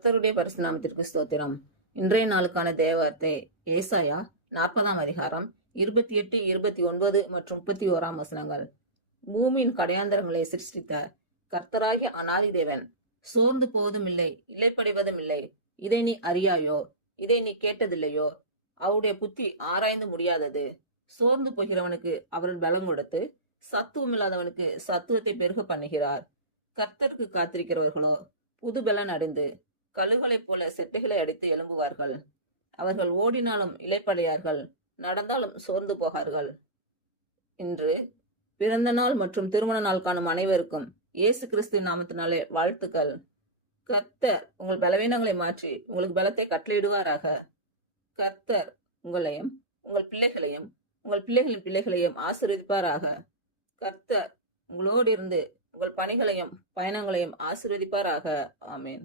கர்த்தருடைய பரிசு நாமத்திற்கு ஸ்தோத்திரம். இன்றைய நாளுக்கான தேவவார்த்தை ஏசாயா 40ஆம் அதிகாரம் 28, 29 மற்றும் 31 வசனங்கள். பூமியின் கடையாந்தரங்களை சிருஷ்டித்த கர்த்தராகிய அநாதி தேவன் சோர்ந்து போவதும் இல்லை, இலைப்படைவதும் இல்லை. இதை நீ அறியாயோ? இதை நீ கேட்டதில்லையோ? அவருடைய புத்தி ஆராய்ந்து முடியாதது. சோர்ந்து போகிறவனுக்கு அவர் பலம் கொடுத்து, சத்துவம் இல்லாதவனுக்கு சத்துவத்தை பெருக பண்ணுகிறார். கர்த்தருக்கு காத்திருக்கிறவர்களோ புது பலன் அடைந்து கழுகளைப் போல செட்டைகளை அடித்து எழும்புவார்கள். அவர்கள் ஓடினாலும் இளைப்படையார்கள், நடந்தாலும் சோர்ந்து போகார்கள். இன்று பிறந்த நாள் மற்றும் திருமண நாள் காணும் அனைவருக்கும் இயேசு கிறிஸ்து நாமத்தினாலே வாழ்த்துக்கள். கர்த்தர் உங்கள் பலவீனங்களை மாற்றி உங்களுக்கு பலத்தை கட்டளையிடுவாராக. கர்த்தர் உங்களையும் உங்கள் பிள்ளைகளையும் உங்கள் பிள்ளைகளின் பிள்ளைகளையும் ஆசீர்வதிப்பாராக. கர்த்தர் உங்களோடு இருந்து உங்கள் பணிகளையும் பயணங்களையும் ஆசீர்வதிப்பாராக. ஆமேன்.